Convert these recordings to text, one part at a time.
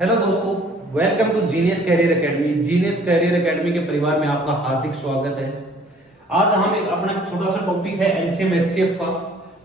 Hello दोस्तों, welcome to genius career academy. Genius career academy के परिवार में आपका हार्दिक स्वागत है। आज हम एक अपना छोटा सा टॉपिक है एलसीएम एचसीएफ का।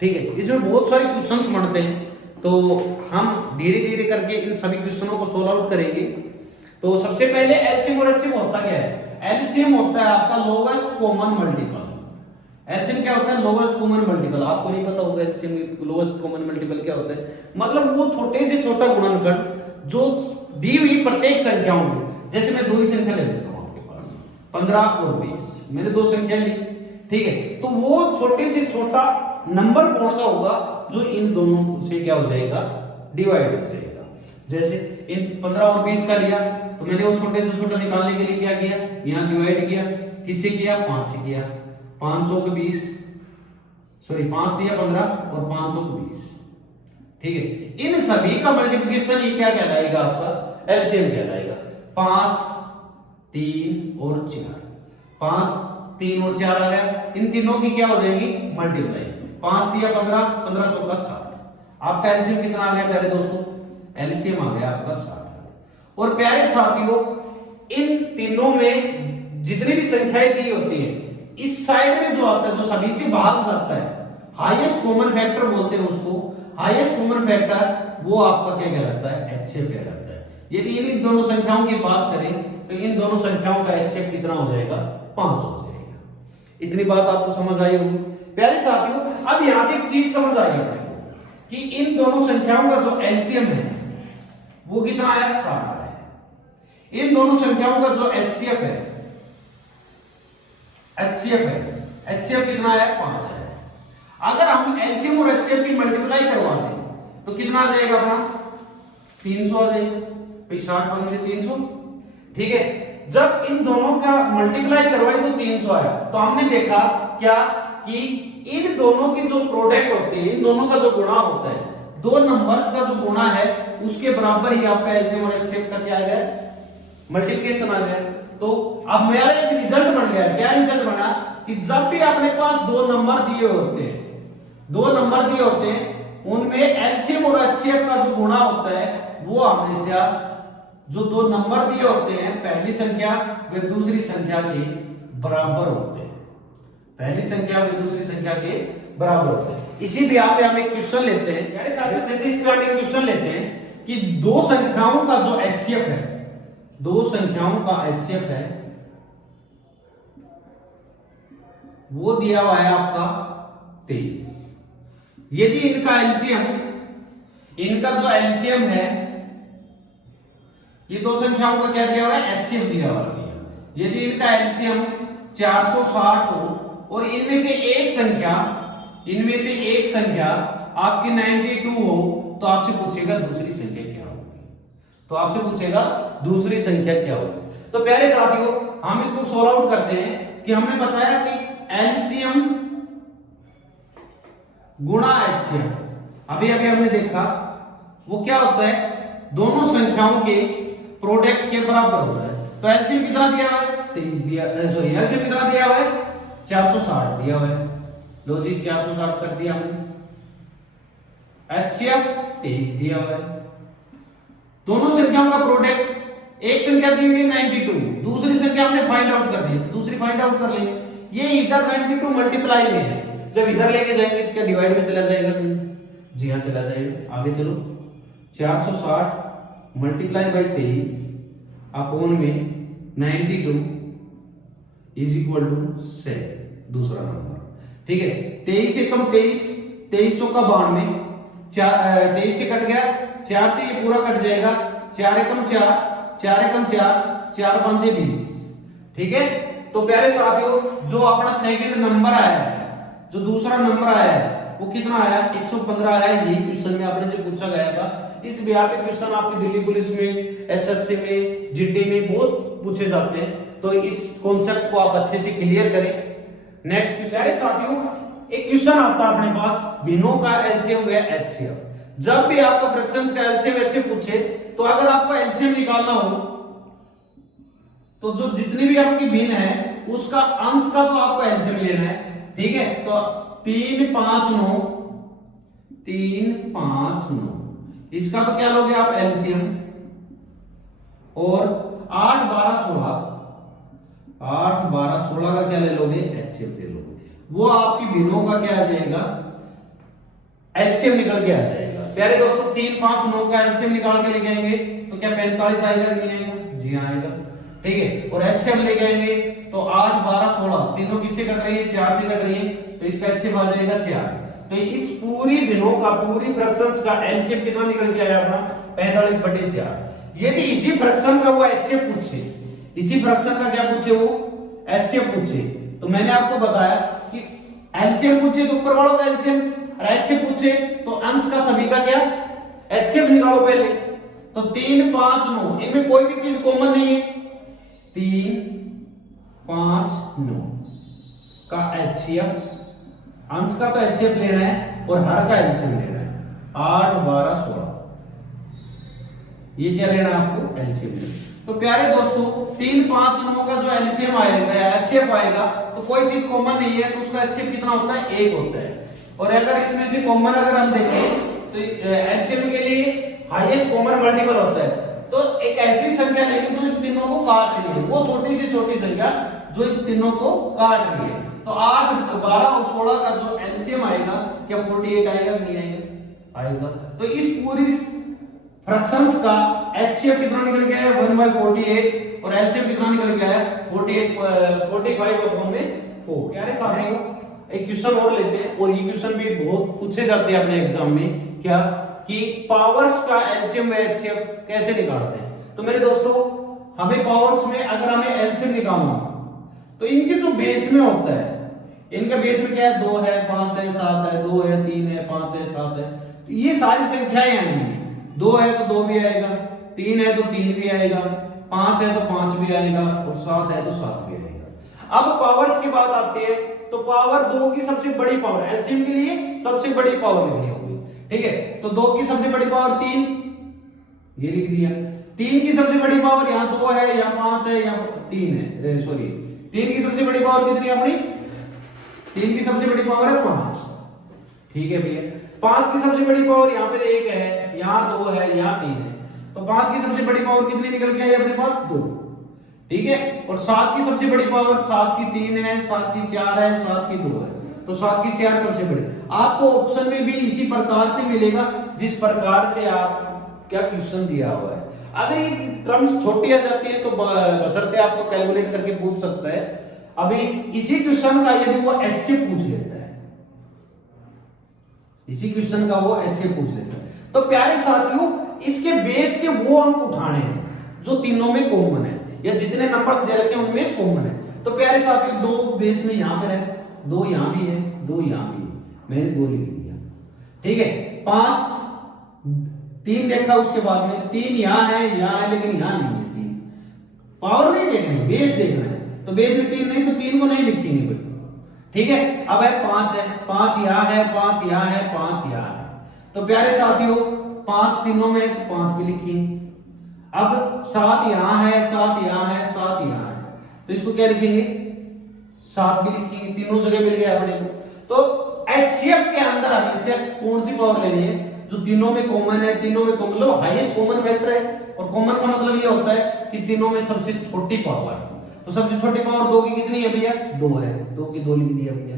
ठीक है, इसमें बहुत सारे क्वेश्चंस बनते हैं, तो हम धीरे धीरे करके इन सभी क्वेश्चनों को सोल्व आउट करेंगे। तो सबसे पहले एलसीएम और एचसीएफ होता क्या है? एलसीएम होता है आपका लोवेस्ट कॉमन मल्टीपल। एलसीएम क्या होता है? Lowest common multiple. आपको नहीं पता होगा एलसीएम लोवेस्ट कॉमन मल्टीपल क्या होता है? मतलब वो छोटे से छोटा गुणनखंड जो दी हुई प्रत्येक संख्याओं को, जैसे मैं दो ही संख्या ले लेता हूं आपके पास 15 और 20, मैंने दो संख्या ली। ठीक है, तो वो छोटे से छोटा नंबर कौन सा होगा जो इन दोनों से क्या हो जाएगा? डिवाइड हो जाएगा। जैसे इन 15 और 20 का लिया तो मैंने वो छोटे से छोटा निकालने के लिए क्या किया? यहां डिवाइड किया। किससे किया? 5 से किया। 5 चौक 20, सॉरी 5 दिया 15 और 5 चौक 20। ठीक है, इन सभी का मल्टीप्लिकेशन ये क्या कहलाएगा? आपका एलसीएम कहलाएगा। 5, 3 और 4। 5, 3 और 4 आ गया। इन तीनों की क्या हो जाएगी? मल्टीप्लाई। 5 दिया 15, 15 चौका 60। आपका एलसीएम कितना आ गया प्यारे दोस्तों? एलसीएम आ गया आपका 60। और प्यारे साथियों, इन तीनों में जितनी भी संख्याएं दी होती है, इस साइड में जो आता है, जो सभी से भाग सकता है, हाईएस्ट कॉमन फैक्टर बोलते हैं उसको। हाईएस्ट कॉमन फैक्टर वो आपका क्या कहलाता है? एचसीएफ कहलाता है। यदि इन दोनों संख्याओं की बात करें तो इन दोनों संख्याओं का एचसीएफ कितना हो जाएगा? 5 हो जाएगा। इतनी बात आपको समझ आई होगी प्यारे साथियों। अब यहां से एक चीज समझ आई है कि इन दोनों संख्याओं का जो एलसीएम है वो कितना है? 60 है। इन दोनों संख्याओं का जो एचसीएफ है, एचसीएफ कितना है? 5 है। अगर हम एलसीएम और एचसीएफ की मल्टीप्लाई करवा दें तो कितना आ जाएगा अपना? 300 आ जाएगा। 60 से 300। ठीक है, जब इन दोनों का मल्टीप्लाई करवाई तो 300 आया। तो हमने देखा क्या कि इन दोनों की जो प्रोडक्ट होती है, इन दोनों का जो गुणा होता है, दो नंबर्स का जो गुणा है उसके बराबर ही आपका एलसीएम और एचसीएफ का क्या आ गया? मल्टीप्लिकेशन आ गया। तो अब मेरा एक रिजल्ट बन गया। क्या रिजल्ट बना? कि जब भी अपने पास दो नंबर दिए होते हैं, उनमें एलसीएम और एचसीएफ का जो गुणा होता है वो हमेशा जो दो नंबर दिए होते हैं, पहली संख्या वे दूसरी संख्या के बराबर होते हैं। पहली संख्या वे दूसरी संख्या के बराबर होते हैं। इसी भी आप हम एक क्वेश्चन लेते हैं, जैसे इस पे हम एक क्वेश्चन लेते हैं कि दो संख्याओं का जो एचसीएफ है, दो संख्याओं का एचसीएफ है वो दिया हुआ है आपका 23। यदि इनका एलसीएम, इनका जो एलसीएम है, ये दो संख्याओं का क्या दिया हुआ है? एचसीएफ दिया हुआ है। यदि इनका एलसीएम 460 हो और इनमें से एक संख्या आपकी 92 हो, तो आपसे पूछेगा दूसरी संख्या क्या होगी? तो प्यारे साथियों, हम इसको सोल्व आउट करते हैं कि हमने बताया कि एलसीएम गुणा एचसीएफ अभी हमने देखा वो क्या होता है? दोनों संख्याओं के प्रोडक्ट के बराबर होता है। तो एलसीएम कितना दिया हुआ है? 23 दिया, सॉरी एलसीएम कितना दिया हुआ है? 460 दिया हुआ है। लो जी 460 कर दिया हमने। एचसीएफ 23 दिया हुआ है। दोनों संख्याओं का प्रोडक्ट, एक संख्या दी हुई है 92, दूसरी संख्या हमने फाइंड आउट कर दी, तो दूसरी फाइंड आउट कर लेंगे। ये इधर 92 मल्टीप्लाई में है, जब इधर लेके जाएंगे तो क्या डिवाइड में चला जाएगा? जी हाँ चला जाएगा। आगे चलो, 460 मल्टीप्लाई बाई 23 अपोन में 92 इज इक्वल टू 7, दूसरा नंबर। ठीक है, 23 से कम 23, 23 चौका 92, 23 से कट गया, 4 से ये पूरा कट जाएगा, 4 एकम 4, 4 एकम 4, 4 पंजे 20। ठीक है, तो प्यारे साथियों, जो अपना सेकंड नंबर आया है, जो दूसरा नंबर आया है वो कितना आया? 115 आया। यही क्वेश्चन में आपने जो पूछा गया था। इस बिहार पे क्वेश्चन आपकी दिल्ली पुलिस में, एसएससी में, जीडी में बहुत पूछे जाते हैं, तो इस कॉन्सेप्ट को आप अच्छे से क्लियर करें। नेक्स्ट क्वेश्चन साथियों, एक क्वेश्चन आता है अपने पास, भिन्नों का एलसीएम व एचसीएफ। जब भी आपका फ्रैक्शंस का एलसीएम एचसीएफ पूछे, तो अगर आपको एलसीएम निकालना हो तो जो जितनी भी आपकी भिन्न है उसका अंश का तो आपको एलसीएम लेना है। ठीक है, तो 3 5 9, 3 5 9, इसका तो क्या लोगे आप? एलसीएम। और 8 12 16, 8 12 16 का क्या ले लोगे, एचसीएफ ले लोगे। वो आपकी भिन्नों का क्या आ जाएगा, एलसीएम निकल के आ जाएगा। प्यारे दोस्तों 3 5 9 का एलसीएम निकाल के लेके आएंगे तो क्या 45 आएगा नहीं आएगा, जी आएगा, ठीक है। और एचसीएफ लेके आएंगे तो 8 12 16 तीनों किससे कट रही है, 4 से कट रही है, तो इसका एचसीएफ आ जाएगा 4। तो इस पूरी भिन्नों का, पूरी फ्रैक्शंस का एलसीएम कितना निकल के आया अपना, 45/4। यदि इसी फ्रैक्शन का वो एचसीएफ पूछे, इसी फ्रैक्शन का क्या पूछे, वो एचसीएफ पूछे, तो मैंने आपको बताया कि एलसीएम पूछे तो ऊपर वालों का एलसीएम, और एचसीएफ पूछे तो अंश का सभी का क्या एचसीएफ निकालो पहले। तो 3 5 9 इनमें कोई भी चीज कॉमन नहीं है, 3 5 9 का एचसीएफ, अंश का तो एचसीएफ लेना है और हर का एलसीएम लेना है। 8 12 16 ये क्या लेना है आपको, एलसीएम लेना। तो प्यारे दोस्तों 3 5 9 का जो एलसीएम आएगा, एचसीएफ आएगा, तो कोई चीज कॉमन नहीं है, तो उसका एचसीएफ कितना होता है, 1 होता है। और अगर इसमें से कॉमन अगर हम देखें तो एलसीएम के लिए हाईएस्ट कॉमन मल्टीपल होता है। तो एक ऐसी संख्या लेंगे जो इन तीनों को काट रही है, वो छोटी से छोटी संख्या जो इन तीनों को काट रही है। तो 8 12 और 16 का जो एलसीएम आएगा, क्या 48 आएगा नहीं आएगा, आएगा। तो इस पूरी फ्रैक्शंस का एचसीएफ कितना निकल गया है, 1/48, और एलसीएम कितना निकल गया है, 45/4। प्यारे साथियों एक क्वेश्चन और लेते हैं, और ये क्वेश्चन भी बहुत पूछे जाते हैं अपने एग्जाम में, क्या कि पावर्स का एलसीएम व एचसीएफ कैसे निकालते हैं। तो मेरे दोस्तों हमें पावर्स में अगर हमें एलसीएम निकालना तो इनके जो बेस में होता है, इनका बेस में क्या है, 2 है 5 है 7 है, 2 है 3 है 5 है 7 है, तो ये सारी संख्याएं आएंगी। 2 है तो 2 भी आएगा, 3 है तो 3 भी आएगा, 5 है तो 5 भी आएगा, और 7 है तो 7 भी आएगा। अब पावर्स की बात आती है, तो पावर 2 की सबसे बड़ी पावर, एलसीएम के लिए सबसे बड़ी पावर लिखनी होगी, ठीक है। तो 2 की सबसे बड़ी पावर 3, ये लिख दिया। 3 की सबसे बड़ी पावर यहाँ 2 है, यहाँ 5 है, यहाँ 3 है, सॉरी 3 की सबसे बड़ी पावर कितनी है अपनी, 3 की सबसे बड़ी पावर है 5, ठीक है भैया। 5 की सबसे बड़ी पावर यहाँ पे 1 है, यहाँ 2 है, यहाँ 3 है, तो 5 की सबसे बड़ी पावर कितनी निकल के आई अपने पास, 2, ठीक है। और 7 की सबसे बड़ी पावर, 7 की 3 है, 7 की 4 है, 7 की 2 है, तो 7 की 4 सबसे बड़ी। आपको ऑप्शन में भी इसी प्रकार से मिलेगा जिस प्रकार से आप क्या क्वेश्चन दिया हुआ है। अगर ये टर्म्स छोटी आ जाती है तो बशर्ते आपको कैलकुलेट करके पूछ सकता है। अभी इसी क्वेश्चन का यदि वो एचसीएफ पूछ लेता है, इसी क्वेश्चन का वो एचसीएफ पूछ लेता है, तो प्यारे साथियों इसके बेस के वो अंक उठाने हैं जो तीनों में कॉमन है, या जितने नंबर्स दे रखे हैं उनमें कॉमन है। तो प्यारे साथियों 2 बेस में यहां पर है, 2 यहां भी है, 2 यहां भी है, मैंने 2 लिख दिया, ठीक है। 5 3 देखा, उसके बाद में 3 यहां है, यहां है, लेकिन यहां नहीं है 3। पावर नहीं देखनी, बेस देखना है, तो बेस में 3 नहीं, तो 3 को नहीं लिखेंगे भाई, ठीक है। अब है 5 है, 5 यहां है, 5 यहां है, 5 यहां है, तो प्यारे साथियों 5 तीनों में, तो 5 भी लिखिए। अब 7 यहां है, 7 यहां है, 7 यहां है, तो इसको क्या लिखेंगे, 7 भी लिखेंगे, तीनों जगह मिल गया अपने को। तो एचसीएफ के अंदर हमेशा कौन सी पावर लेनी है, जो तीनों में कॉमन है, तीनों में कॉमन, मतलब हाईएस्ट कॉमन फैक्टर है। और कॉमन का मतलब ये होता है कि तीनों में सबसे छोटी पावर, तो सबसे छोटी पावर 2 की कितनी है भैया, 2 है, 2 की 2 लिख दिया भैया।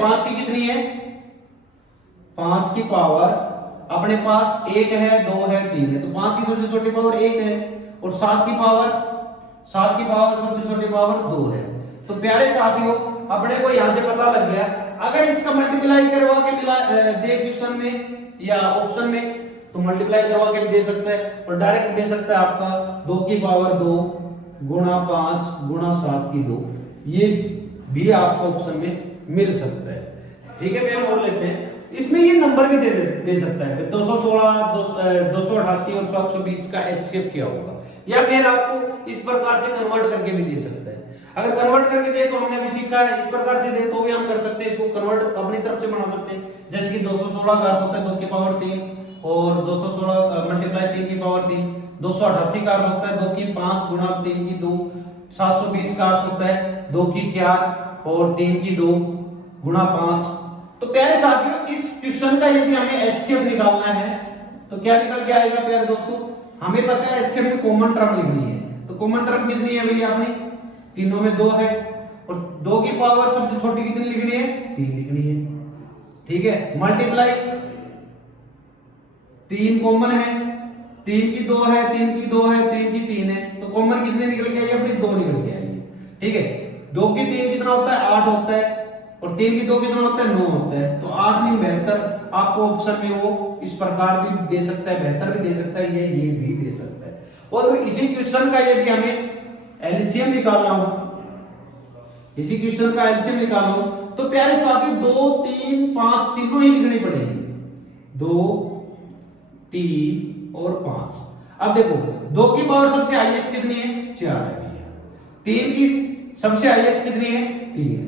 5 की कितनी है, 5 की पावर अपने पास 1 है, 2 है, 3 है, तो 5 की सबसे छोटी पावर 1 है, और 7 की पावर सबसे छोटी पावर 2 है। तो प्यारे साथियों अपने को यहां से पता लग गया, अगर इसका मल्टीप्लाई करवा के दे क्वेश्चन में या ऑप्शन में, तो मल्टीप्लाई करवा के भी दे सकता है, और डायरेक्ट दे सकता है आपका 2 की पावर 2 गुणा 5 गुणा 7 की 2, ये भी आपको ऑप्शन में मिल सकता है, ठीक है। मैं बोल लेते हैं, इसमें ये नंबर भी दे सकता है 216 288 और 720 का एचसीएफ क्या होगा, या फिर आपको इस प्रकार से कन्वर्ट करके भी दे सकता है। अगर कन्वर्ट करके दे तो हमने अभी सीखा है, इस प्रकार से दे तो भी हम कर सकते हैं, इसको कन्वर्ट अपनी तरफ से बना सकते हैं। जैसे कि 216 का अर्थ होता है 2 की पावर 3, और 216 मल्टीप्लाई 3 की पावर 3, 288 का अर्थ होता है 2 की 5 गुणा 3 की 2, 720 का अर्थ होता है 2 की 4 और 3 की 2 गुणा 5। तो प्यारे साथियों इस क्वेश्चन का यदि हमें एचसीएफ निकालना है तो क्या निकल के आएगा प्यारे दोस्तों, हमें पता है एचसीएफ में कॉमन टर्म लिखनी है, तो कॉमन टर्म कितनी है भैया अपनी, तीनों में 2 है, और 2 की पावर सबसे छोटी कितनी लिखनी है, 3 लिखनी है। ठीक है, मल्टीप्लाई 3 कॉमन है, 3 की 2 है, 3 की 2 है, 3 की 3 है, तो कॉमन कितने निकल के आई अपनी, 2 निकल के आई है। ठीक है, 2 की 3 कितना होता है, 8 होता है, और 3 की 2 कितना होता है, 9 होता है। तो 8 नहीं 72, आपको ऑप्शन में वो इस प्रकार भी दे सकता है, 72 भी दे सकता है, ये भी दे सकता है। और इसी क्वेश्चन का यदि हमें एलसीएम निकालना हो, इसी क्वेश्चन का एलसीएम निकालना हो, तो प्यारे साथियों 2, 3, 5 तीनों ही लिखनी पड़ेगी, 2, 3 और 5। अब देखो 2 की पावर सबसे हाईएस्ट कितनी है, 4 है भैया, 3 की सबसे हाईएस्ट कितनी है, 3 है,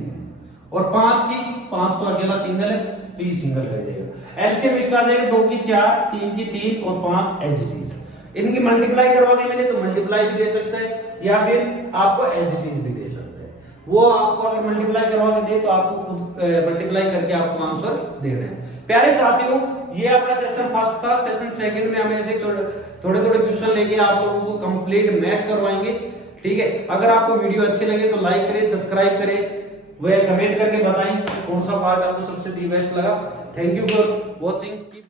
और 5 की, 5 तो अकेला सिंगल है, तो ये सिंगल रह जाएगा। एलसीएम इसका आ जाएगा 2 की 4, 3 की 3 और 5 एज इट इज। इनकी मल्टीप्लाई करवा के मैंने तो मल्टीप्लाई भी दे सकता है, या फिर आपको एज इट इज भी दे सकता है। वो आपको अगर मल्टीप्लाई करवा के दे तो आपको खुद मल्टीप्लाई करके आपको आंसर देना है। प्यारे साथियों, ये अपना सेशन फर्स्ट था। सेशन सेकंड में हम ऐसे थोड़े थोड़े क्वेश्चन लेके आप लोगों को कंप्लीट मैथ करवाएंगे। ठीक है, अगर आपको वीडियो अच्छी लगे तो लाइक करें, सब्सक्राइब करें, वह कमेंट करके बताएं कौन सा पार्ट आपको सबसे दी बेस्ट लगा। Thank you for watching.